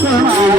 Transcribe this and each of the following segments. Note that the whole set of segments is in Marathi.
Bye.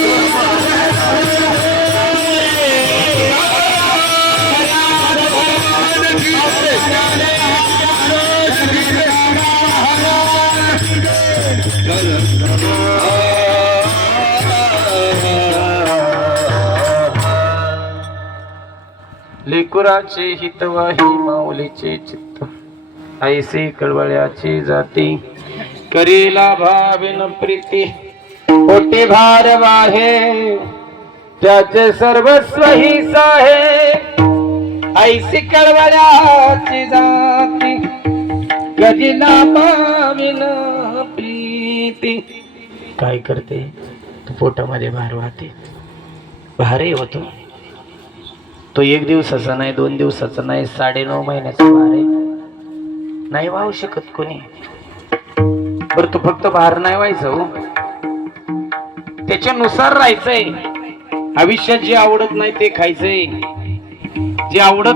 लेकुराचे हितवाही माऊलीचे चित्त. ऐसे कळवळ्याची जाती. करीला भाविन प्रीती. पोटी भार वाहे. त्याचे सर्वस्व ही साहे. ऐसी कळवळ्याची जाती. करीला भाविन प्रीती. काय करते? पोटामध्ये भार वाहते. भारे होतो तो एक दिवसाचा नाही दोन दिवसाचा नाही साडे नऊ महिन्याचा भार आहे. नाही वाहू शकत कोणी. बर तू फक्त भार नाही व्हायचं हो. त्याच्यानुसार राहायचंय. आयुष्यात जे आवडत नाही ते खायचंय. जे आवडत